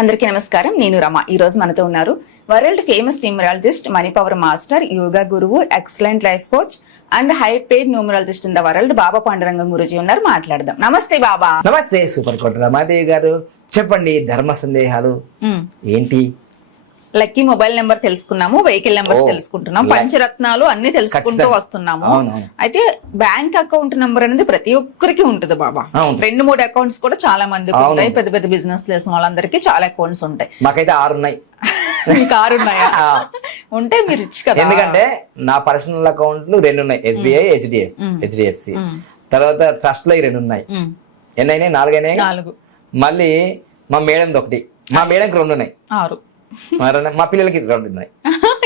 అందరికీ నమస్కారం. నేను రమ. ఈ రోజు మనతో ఉన్నారు world famous numerologist, money power master, yoga గురువు, excellent life coach and high paid numerologist in the world Baba Pandurangam Guruji ఉన్నారు. మాట్లాడదాం. నమస్తే బాబా. నమస్తే సూపర్ కోట రమాదేవి గారు. చెప్పండి ధర్మ సందేహాలు ఏంటి? లక్కీ మొబైల్ నెంబర్ తెలుసుకున్నాము, వెహికల్ నెంబర్స్ తెలుసుకుంటున్నాం, పంచరత్నాలు అన్ని తెలుసుకుంటూ వస్తున్నాము. అయితే బ్యాంక్ అకౌంట్ నెంబర్ అనేది ప్రతి ఒక్కరికి ఉంటుంది బాబా. 2-3 అకౌంట్స్ కూడా చాలా మందికి ఉంటాయి. పెద్ద పెద్ద బిజినెస్ చేసిన వాళ్ళందరికీ చాలా అకౌంట్స్ ఉంటాయి. మాకైతే 6 ఉన్నాయి. మీకు 6 ఉన్నాయా? ఉంటే మీరు రిచ్ కదా. ఎందుకంటే నా పర్సనల్ అకౌంట్లు 2 ఉన్నాయి, SBI, HDFC. తర్వాత ట్రస్ట్ లో 2 ఉన్నాయి. ఎన్నైనాయి? 4 అయినాయి. 4. మళ్ళీ మా మేడంది ఒకటి. మా మేడంకి 2 ఉన్నాయి. 6. మా పిల్లలకి 2 ఉన్నాయి.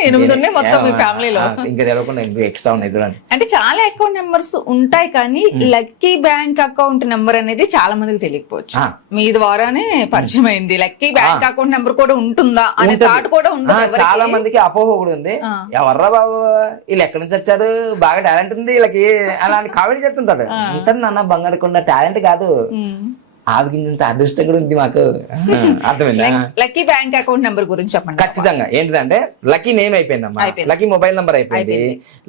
8 ఉన్నాయి మొత్తం మీ ఫ్యామిలీలో. ఇంకా తెలవకుండా ఎక్స్ట్రా ఉన్నాయి చూడండి. అంటే చాలా అకౌంట్ నెంబర్స్ ఉంటాయి, కానీ లక్కీ బ్యాంక్ అకౌంట్ నెంబర్ అనేది చాలా మందికి తెలియకపోవచ్చు. మీ ద్వారానే పరిచయం అయింది. లక్కీ బ్యాంక్ అకౌంట్ నెంబర్ కూడా ఉంటుందా అనే థాట్ కూడా ఉంటుంది. చాలా మందికి అపోహ కూడా ఉంది. ఎవర్రా బాబు వీళ్ళు ఎక్కడి నుంచి వచ్చారు, బాగా టాలెంట్ ఉంది వీళ్ళకి అలాంటి కామెడీ చెప్తుంటారు. ఉంటుంది నాన్న, బంగారు కొండ టాలెంట్ కాదు, ఆవిగింత అదృష్టం కూడా ఉంది మాకు. అర్థమైందా? లక్కీ బ్యాంక్ అకౌంట్ నెంబర్ గురించి చెప్పండి. ఖచ్చితంగా. ఏంటిదంటే లక్కీ నేమ్ అయిపోయిందమ్మా, లక్కీ మొబైల్ నెంబర్ అయిపోయింది,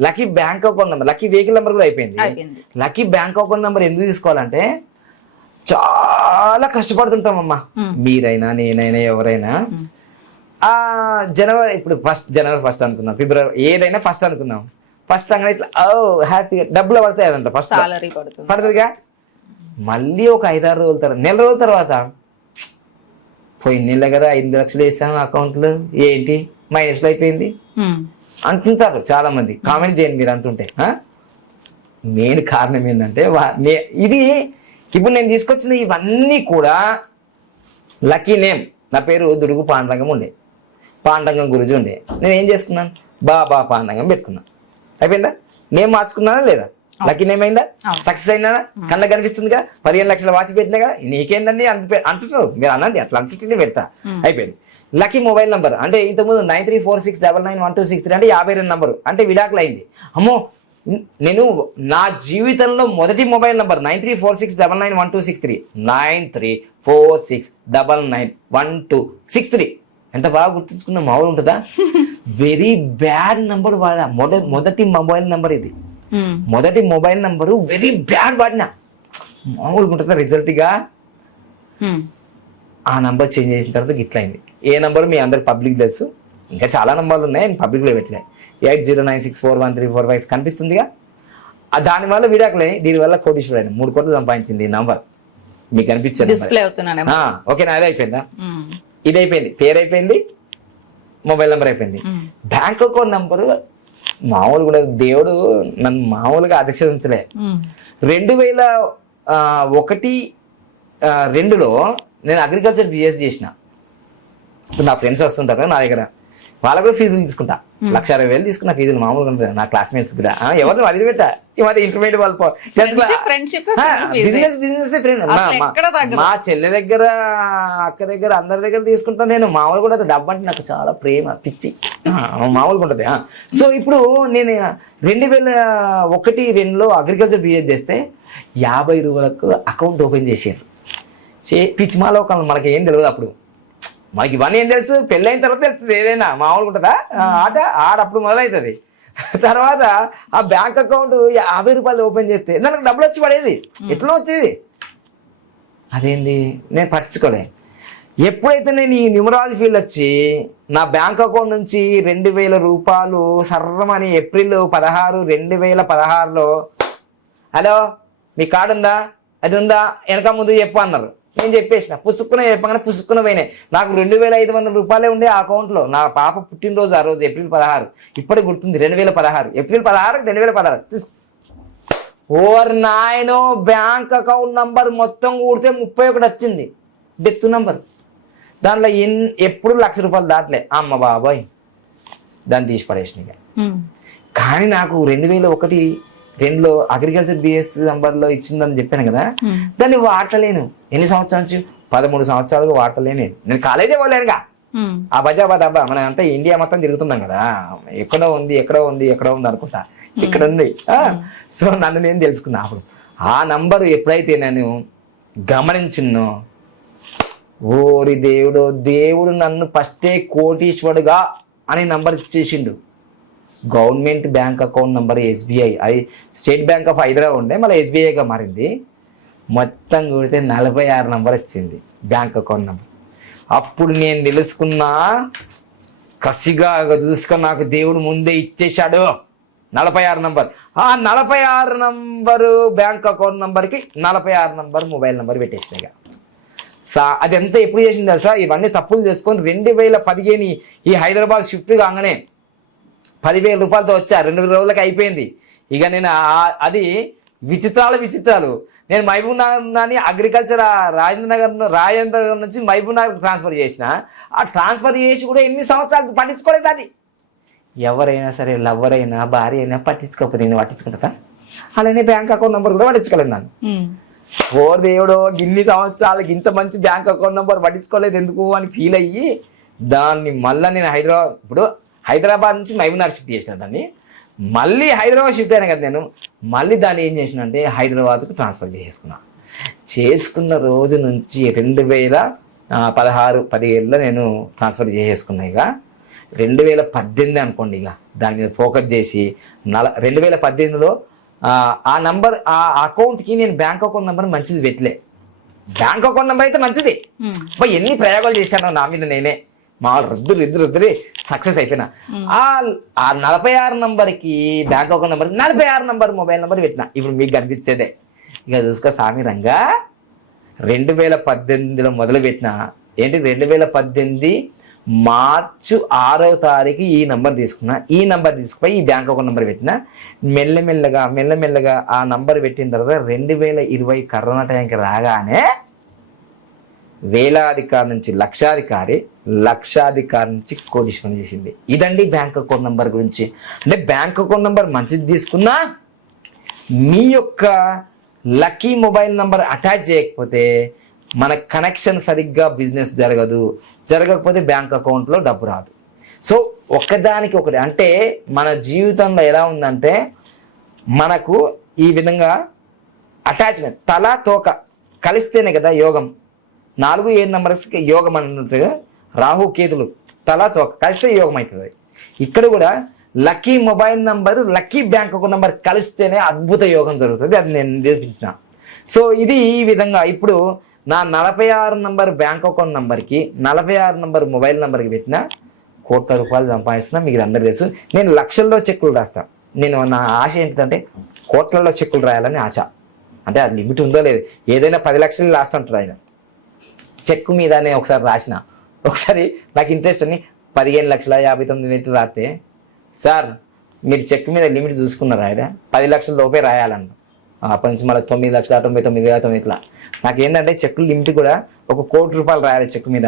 lucky bank account number, lucky vehicle number కూడా అయిపోయింది. లక్కీ బ్యాంక్ అకౌంట్ నెంబర్ ఎందుకు తీసుకోవాలంటే చాలా కష్టపడుతుంటామమ్మా. మీరైనా నేనైనా ఎవరైనా జనవరి, ఇప్పుడు జనవరి 1 అనుకుందాం, ఫిబ్రవరి ఏదైనా 1 అనుకుందాం. ఫస్ట్ అనగా ఇట్లా హ్యాపీగా డబ్బులు పడతాయి అదంట. First salary పడుతుందిగా. మళ్ళీ ఒక 5-6 రోజుల తర్వాత, నెల రోజుల తర్వాత, పోయిన నెల కదా 5 లక్షలు వేసాము అకౌంట్లో, ఏంటి మైనస్ లో అయిపోయింది అంటుంటారు చాలా మంది. కామెంట్ చేయండి మీరు అంటుంటే. మెయిన్ కారణం ఏంటంటే ఇది ఇప్పుడు నేను తీసుకొచ్చిన ఇవన్నీ కూడా లక్కీ నేమ్. నా పేరు దుడుగు పాండురంగం ఉండే, పాండురంగం గురుజీ ఉండే. నేను ఏం చేసుకున్నాను, బాబా పాండురంగం పెట్టుకున్నాను. అయిపోయిందా? నేమ్ మార్చుకున్నానా లేదా? లక్కీ నేమ్ అయిందా? సక్సెస్ అయిందా? కళ్ళకి కనిపిస్తుందిగా. 15 లక్షల వాచ్ పెట్టినాగా. నీకేందండి అంటున్నారు మీరు, అనండి అట్లా అంటుంటే పెడతా. అయిపోయింది. లక్కీ మొబైల్ నంబర్ అంటే ఇంతకుముందు 9346991263 అంటే 52 నంబరు, అంటే విడాకులు అయింది. అమ్మో, నేను నా జీవితంలో మొదటి మొబైల్ నంబర్ 9346991263, 9346991263. ఎంత బాగా గుర్తుంచుకున్న మామూలు ఉంటుందా? వెరీ బ్యాడ్ నంబర్ వాడా. మొదటి మొబైల్ నంబర్ ఇది. మొదటి మొబైల్ నంబరు వెరీ బ్యాడ్ వాడినా. మామూలుగా ఉంటుందా రిజల్ట్ గా? ఆ నంబర్ చేంజ్ చేసిన తర్వాత గిట్లా అయింది. ఏ నంబర్ మీ అందరికి పబ్లిక్ తెలుసు. ఇంకా చాలా నంబర్లు ఉన్నాయి, నేను పబ్లిక్ లో పెట్టలే. 8096413456 కనిపిస్తుందిగా. దానివల్ల విడాకులే. దీనివల్ల కోటీశ్వరుడు 3 కోట్లు సంపాదించింది ఈ నంబర్. మీకు అనిపించింది? ఓకేనా? అదే అయిపోయిందా? ఇది అయిపోయింది, పేరు అయిపోయింది, మొబైల్ నెంబర్ అయిపోయింది. బ్యాంక్ అకౌంట్ నంబరు మామూలు కూడా దేవుడు నన్ను మామూలుగా అధిక్షించలే. 2001-2లో నేను అగ్రికల్చర్ బిఎస్ చేసిన. నా ఫ్రెండ్స్ వస్తుంటారు నా దగ్గర, వాళ్ళకు కూడా ఫీజులు తీసుకుంటా. 1,60,000 తీసుకున్న ఫీజులు మామూలుగా ఉంటుంది. నా క్లాస్మేట్స్ కూడా ఎవరిని అది పెట్టా. ఈ మధ్య ఇంటర్మీడియట్ వాళ్ళు బిజినెస్ ఫ్రెండ్. మా చెల్లె దగ్గర, అక్క దగ్గర, అందరి దగ్గర తీసుకుంటాను నేను. మామూలు కూడా డబ్బు అంటే నాకు చాలా ప్రేమ, పిచ్చి, మామూలుగా ఉంటుంది. సో ఇప్పుడు నేను 2001-2లో అగ్రికల్చర్ బిఎస్ చేస్తే 50 రూపాయలకు అకౌంట్ ఓపెన్ చేసారు. పిచ్చిమాలో మనకి ఏం తెలియదు అప్పుడు. మనకి ఇవన్నీ ఏం తెలుసు, పెళ్ళైన తర్వాత తెలుస్తుంది ఏదైనా. మామూలుగా ఉంటుందా? ఆడప్పుడు మొదలవుతుంది. తర్వాత ఆ బ్యాంక్ అకౌంట్ 50 రూపాయలు ఓపెన్ చేస్తే నాకు డబ్బులు వచ్చి పడేది. ఎట్లా వచ్చేది? అదేంది నేను పట్టించుకోలే. ఎప్పుడైతే నేను ఈ న్యూమరాలజీ ఫీల్డ్ వచ్చి నా బ్యాంక్ అకౌంట్ నుంచి 2,000 రూపాయలు సర్రమని ఏప్రిల్ 16, 2016లో, హలో మీ కార్డు ఉందా, అది ఉందా, వెనక ముందు చెప్పు అన్నారు. నేను చెప్పేసిన, పుసుక్కున చెప్పగానే పుసుక్కున పోయినాయి. నాకు 2,500 రూపాయలే ఉండే ఆ అకౌంట్లో. నా పాప పుట్టినరోజు ఆ రోజు ఏప్రిల్ 16, ఇప్పటికి గుర్తుంది. 2016 ఏప్రిల్ 16, 2016. ఓవర్ నాయనో, బ్యాంక్ అకౌంట్ నంబర్ మొత్తం కూడితే 31 వచ్చింది. Death number. దాంట్లో ఎప్పుడు 1,00,000 రూపాయలు దాటలే. అమ్మ బాబాయ్, దాన్ని తీసి పడేసిన. కానీ నాకు 2001-2లో అగ్రికల్చర్ బిఎస్ నంబర్లో ఇచ్చిందని చెప్పాను కదా, దాన్ని వాడలేను. ఎన్ని సంవత్సరాల నుంచి? 13 సంవత్సరాలుగా వాడలేను. నేను కాలేజే పోలేనుగా. ఆ బజాబాద్ అబ్బా, మనం అంతా ఇండియా మొత్తం తిరుగుతున్నాం కదా, ఎక్కడో ఉంది అనుకుంటా. ఇక్కడ ఉంది. సో నన్ను నేను తెలుసుకున్నా. అప్పుడు ఆ నంబర్ ఎప్పుడైతే నేను గమనించినో ఓరి దేవుడు, దేవుడు నన్ను ఫస్టే కోటీశ్వరుడుగా అనే నంబర్ ఇచ్చేసిండు. Government bank account number SBI, అది స్టేట్ బ్యాంక్ ఆఫ్ హైదరాబాద్ ఉండే మళ్ళీ SBIగా మారింది. మొత్తం కొడితే 46 నంబర్ వచ్చింది బ్యాంక్ అకౌంట్ నంబర్. అప్పుడు నేను తెలుసుకున్నా, కసిగా చూసుకొని నాకు దేవుడు ముందే ఇచ్చేశాడు 46 నంబర్. ఆ 46 నంబరు బ్యాంక్ అకౌంట్ నంబర్కి 46 నంబర్ మొబైల్ నంబర్ పెట్టేసినాయిగా. అది ఎంత ఎప్పుడు చేసింది తెలుసా? ఇవన్నీ తప్పులు చేసుకొని 2015 ఈ హైదరాబాద్ షిఫ్ట్ కాగానే 10,000 రూపాయలతో వచ్చా. 2 రోజులకి అయిపోయింది. ఇక నేను అది విచిత్రాలు. నేను మహబూబ్ నగర్ అగ్రికల్చర్ రాజేంద్ర నగర్ నుంచి మహబూబ్ నగర్ ట్రాన్స్ఫర్ చేసిన. ఆ ట్రాన్స్ఫర్ చేసి కూడా 8 సంవత్సరాలు పట్టించుకోలేదు. అది ఎవరైనా సరే, లవ్వర్ అయినా భార్య అయినా పట్టించుకోకపోతే నేను పట్టించుకుంటా. అలానే బ్యాంక్ అకౌంట్ నెంబర్ కూడా పట్టించుకోలేదు నన్ను. ఓ దేవుడో, ఇన్ని సంవత్సరాలకి ఇంత మంచి బ్యాంక్ అకౌంట్ నెంబర్ పట్టించుకోలేదు ఎందుకు అని ఫీల్ అయ్యి దాన్ని మళ్ళీ నేను హైదరాబాద్ నుంచి మహబూబ్ నగర్ షిఫ్ట్ చేసిన. దాన్ని మళ్ళీ హైదరాబాద్ షిఫ్ట్ అయినా కదా నేను, మళ్ళీ దాన్ని ఏం చేసిన అంటే హైదరాబాద్కు ట్రాన్స్ఫర్ చేసుకున్న రోజు నుంచి 2016-17లో నేను ట్రాన్స్ఫర్ చేసేసుకున్నా. ఇక 2018 అనుకోండి, ఇక దాని మీద ఫోకస్ చేసి 2018లో ఆ నంబర్, ఆ అకౌంట్కి నేను బ్యాంక్ అకౌంట్ నెంబర్ మంచిది పెట్టలే. బ్యాంక్ అకౌంట్ నెంబర్ అయితే మంచిది. ఎన్ని ప్రయోగాలు చేశాను నా మీద నేనే, మామూలు రుద్దురి సక్సెస్ అయిపోయినా. ఆ 46 నంబర్కి bank account number 46 number mobile number పెట్టిన. ఇప్పుడు మీకు కనిపించేదే. ఇక చూసుకో సామి రంగా, 2018లో మొదలు పెట్టిన. ఏంటి 2018 మార్చి 6వ తారీఖు ఈ నంబర్ తీసుకున్నా. ఈ నంబర్ తీసుకుపోయి ఈ బ్యాంక్ అకౌంట్ నెంబర్ పెట్టిన. మెల్లమెల్లగా ఆ నంబర్ పెట్టిన తర్వాత 2020 కరోనా టైంకి రాగానే వేలాధికారి నుంచి లక్షాధికారి నుంచి కోటీశ్వరం చేసింది. ఇదండి బ్యాంక్ అకౌంట్ నెంబర్ గురించి. అంటే బ్యాంక్ అకౌంట్ నెంబర్ మంచిది తీసుకున్నా, మీ యొక్క లక్కీ మొబైల్ నెంబర్ అటాచ్ చేయకపోతే మన కనెక్షన్ సరిగ్గా బిజినెస్ జరగకపోతే బ్యాంక్ అకౌంట్లో డబ్బు రాదు. సో ఒకదానికి ఒకటి, అంటే మన జీవితంలో ఎలా ఉందంటే మనకు ఈ విధంగా అటాచ్మెంట్, తల తోక కలిస్తేనే కదా యోగం. 4-7 నంబర్స్కి యోగం అన్నట్టుగా రాహు కేతులు తల తోక కలిస్తే యోగం అవుతుంది. ఇక్కడ కూడా lucky mobile number, lucky bank account number కలిస్తేనే అద్భుత యోగం జరుగుతుంది. అది నేను నిరూపించిన. సో ఇది ఈ విధంగా ఇప్పుడు నా 46 నంబర్ బ్యాంక్ అకౌంట్ నంబర్కి 46 నంబర్ మొబైల్ నెంబర్కి పెట్టిన కోట్ల రూపాయలు సంపాదిస్తున్నా. మీకు అందరూ తెలుసు. నేను లక్షల్లో చెక్కులు రాస్తాను. నా ఆశ ఏంటంటే కోట్లలో చెక్కులు రాయాలని ఆశ. అంటే అది లిమిట్ ఉందో లేదు, ఏదైనా 10 లక్షలు రాస్తుంటారు ఆయన చెక్కు మీద. నేను ఒకసారి నాకు ఇంట్రెస్ట్ అని 15,59,000 రాస్తే, సార్ మీరు చెక్ మీద లిమిట్ చూసుకున్నారు ఆయన 10 లక్షల లోపే రాయాలన్న. అప్పటి నుంచి మళ్ళీ 9,99,999 ఇట్లా. నాకు ఏంటంటే చెక్కులు లిమిట్ కూడా 1 కోటి రూపాయలు రాయాలి చెక్కు మీద.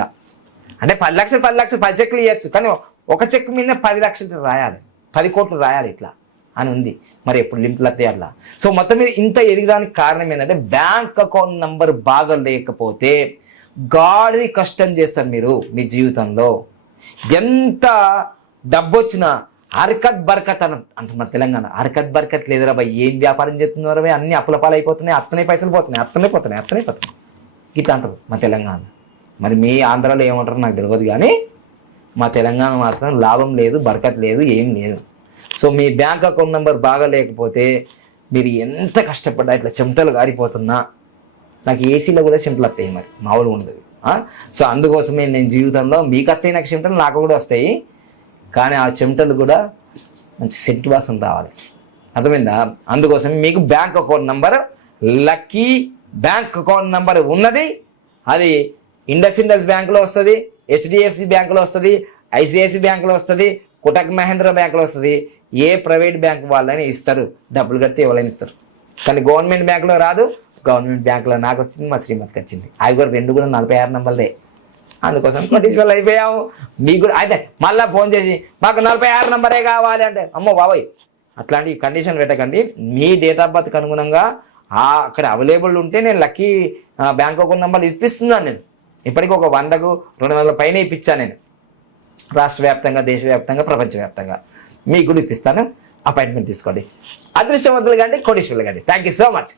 అంటే 10 లక్షలు 10 చెక్కులు ఇవ్వచ్చు, కానీ ఒక చెక్కు మీద 10 లక్షలు రాయాలి, 10 కోట్లు రాయాలి ఇట్లా అని ఉంది. మరి ఎప్పుడు లిమిట్లు వస్తాయి అట్లా. సో మొత్తం మీద ఇంత ఎదిగడానికి కారణం ఏంటంటే బ్యాంక్ అకౌంట్ నంబర్ బాగా లేకపోతే గాడిది కష్టం చేస్తారు మీరు. మీ జీవితంలో ఎంత డబ్బు వచ్చినా హర్కత్ బర్కత్ అంటున్నారు తెలంగాణ. హర్కత్ బర్కత్ లేదురా భయ్, ఏం వ్యాపారం చేస్తున్నారు భయ్, అన్ని అప్పుల పాలైపోతున్నాయి, అత్తనే పైసలు పోతున్నాయి, అత్తనే పోతున్నాయి ఇట్లా అంటారు మా తెలంగాణ. మరి మీ ఆంధ్రాలో ఏమంటారు నాకు తెలియదు, కానీ మా తెలంగాణ మాత్రం లాభం లేదు, బర్కత్ లేదు, ఏం లేదు. సో మీ బ్యాంక్ అకౌంట్ నెంబర్ బాగా లేకపోతే మీరు ఎంత కష్టపడ్డా ఇట్లా చెమటలు గారిపోతున్నా, నాకు ఏసీలో కూడా చెమటలు వస్తాయి, మరి మామూలుగా ఉండదు. సో అందుకోసమే నేను జీవితంలో మీకు వస్తాయి నాకు చెమటలు, నాకు కూడా వస్తాయి, కానీ ఆ చెమటలు కూడా మంచి సెంట్ వాసన రావాలి, అర్థమైందా? అందుకోసం మీకు bank account number, lucky bank account number ఉన్నది. అది ఇండస్ బ్యాంకులో వస్తుంది, HDFC బ్యాంకులో వస్తుంది, ICICI బ్యాంకులో వస్తుంది, కోటక్ మహేంద్ర బ్యాంకులో వస్తుంది. ఏ ప్రైవేట్ బ్యాంక్ వాళ్ళని ఇస్తారు, డబ్బులు కడితే ఎవరైనా ఇస్తారు. కానీ గవర్నమెంట్ బ్యాంకులో రాదు. గవర్నమెంట్ బ్యాంకులో నాకు వచ్చింది, మా శ్రీమతికి వచ్చింది. అవి కూడా 2 కూడా 46 నంబర్లే. అందుకోసం కోటీశ్వరులు అయిపోయాము. మీకు కూడా అయితే మళ్ళీ ఫోన్ చేసి మాకు 46 నంబరే కావాలి అంటే అమ్మో బాబాయ్ అట్లాంటి కండిషన్ పెట్టకండి. మీ డేట్ ఆఫ్ బర్త్కి అనుగుణంగా అక్కడ అవైలబుల్ ఉంటే నేను లక్కీ బ్యాంక్ అకౌంట్ నెంబర్ ఇప్పిస్తున్నాను. నేను ఇప్పటికీ ఒక 100-200 పైన ఇప్పించాను నేను, రాష్ట్ర వ్యాప్తంగా, దేశవ్యాప్తంగా, ప్రపంచవ్యాప్తంగా. మీకు కూడా ఇప్పిస్తాను. అపాయింట్మెంట్ తీసుకోండి. అదృష్టవంతులు కండి, కోటీశ్వరులు కండి. Thank you so much.